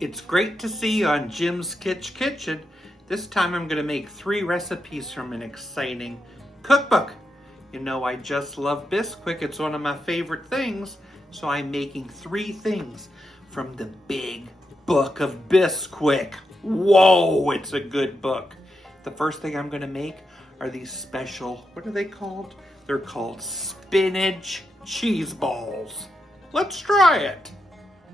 It's great to see you on Jim's Kitchen. This time I'm going to make 3 recipes from an exciting cookbook. You know I just love Bisquick, it's one of my favorite things, so I'm making 3 things from the big book of Bisquick. Whoa, it's a good book. The first thing I'm going to make are these special, what are they called? They're called spinach cheese balls. Let's try it.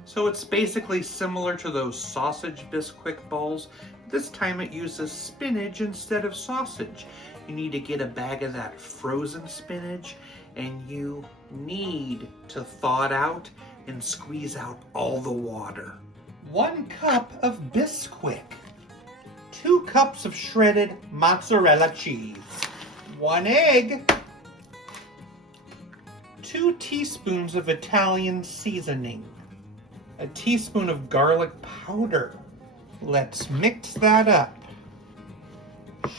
So it's basically similar to those sausage Bisquick balls. This time it uses spinach instead of sausage. You need to get a bag of that frozen spinach, and you need to thaw it out and squeeze out all the water. 1 cup of Bisquick. 2 cups of shredded mozzarella cheese. 1 egg. 2 teaspoons of Italian seasoning. A teaspoon of garlic powder. Let's mix that up.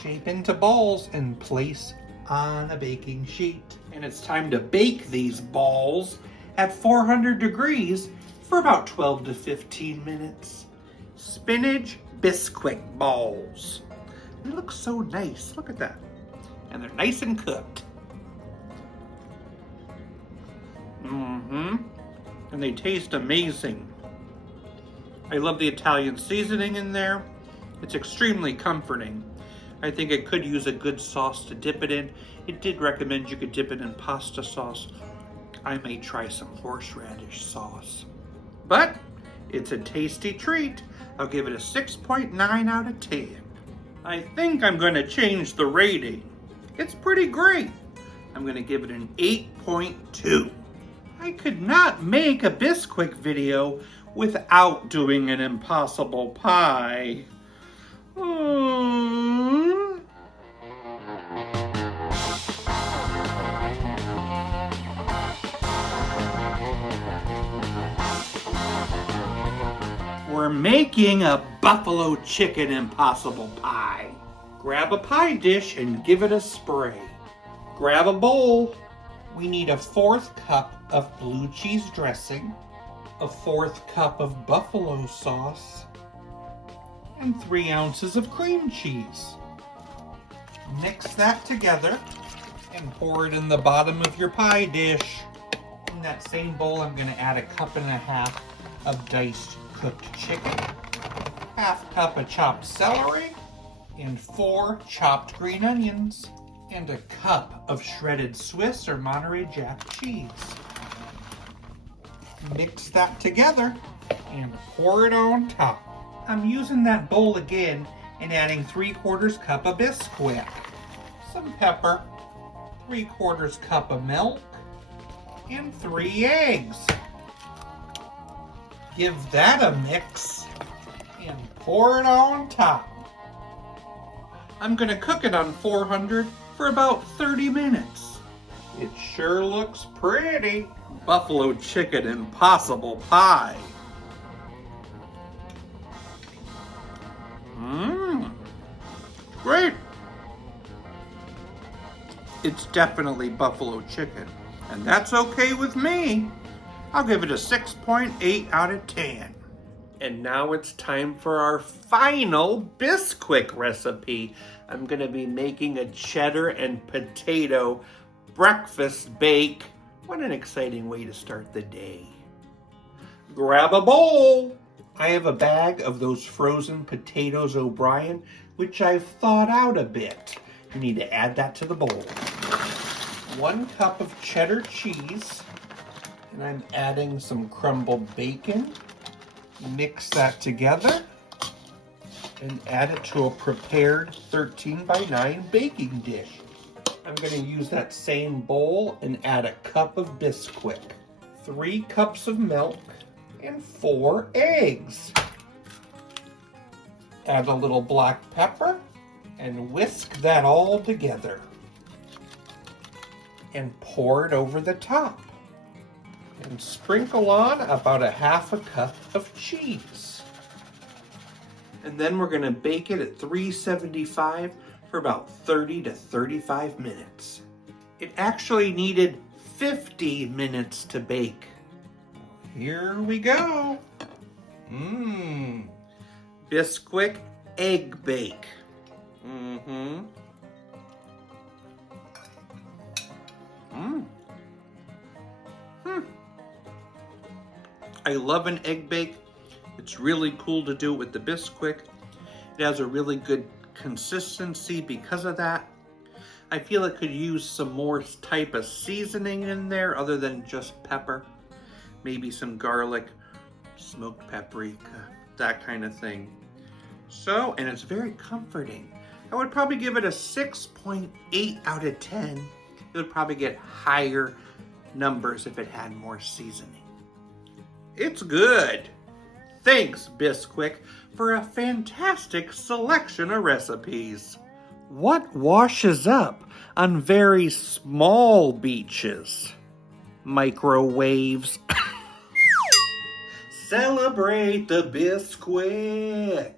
Shape into balls and place on a baking sheet. And it's time to bake these balls at 400 degrees for about 12 to 15 minutes. Spinach Bisquick balls. They look so nice. Look at that. And they're nice and cooked. And they taste amazing. I love the Italian seasoning in there. It's extremely comforting. I think it could use a good sauce to dip it in. It did recommend you could dip it in pasta sauce. I may try some horseradish sauce. But it's a tasty treat. I'll give it a 6.9 out of 10. I think I'm going to change the rating. It's pretty great. I'm going to give it an 8.2. I could not make a Bisquick video without doing an impossible pie. We're making a buffalo chicken impossible pie. Grab a pie dish and give it a spray. Grab a bowl. We need a 1/4 cup of blue cheese dressing, a 1/4 cup of buffalo sauce, and 3 ounces of cream cheese. Mix that together and pour it in the bottom of your pie dish. In that same bowl, I'm going to add a 1.5 cups of diced cooked chicken, 1/2 cup of chopped celery, and 4 chopped green onions, and a cup of shredded Swiss or Monterey Jack cheese. Mix that together and pour it on top. I'm using that bowl again and adding 3/4 cup of Bisquick, some pepper, 3/4 cup of milk, and 3 eggs. Give that a mix and pour it on top. I'm going to cook it on 400 for about 30 minutes. It sure looks pretty. Buffalo chicken impossible pie. Great. It's definitely buffalo chicken, and that's okay with me. I'll give it a 6.8 out of 10. And now it's time for our final Bisquick recipe. I'm going to be making a cheddar and potato breakfast bake. What an exciting way to start the day. Grab a bowl. I have a bag of those frozen potatoes O'Brien, which I've thawed out a bit. You need to add that to the bowl. 1 cup of cheddar cheese, and I'm adding some crumbled bacon. Mix that together and add it to a prepared 13x9 baking dish. I'm going to use that same bowl and add a cup of Bisquick, 3 cups of milk, and 4 eggs. Add a little black pepper and whisk that all together. And pour it over the top. And sprinkle on about 1/2 cup of cheese. And then we're going to bake it at 375 for about 30 to 35 minutes. It actually needed 50 minutes to bake. Here we go. Bisquick egg bake. I love an egg bake. It's really cool to do it with the Bisquick. It has a really good consistency because of that. I feel it could use some more type of seasoning in there other than just pepper. Maybe some garlic, smoked paprika, that kind of thing. So, and it's very comforting. I would probably give it a 6.8 out of 10. It would probably get higher numbers if it had more seasoning. It's good. Thanks, Bisquick, for a fantastic selection of recipes. What washes up on very small beaches? Microwaves. Celebrate the Bisquick.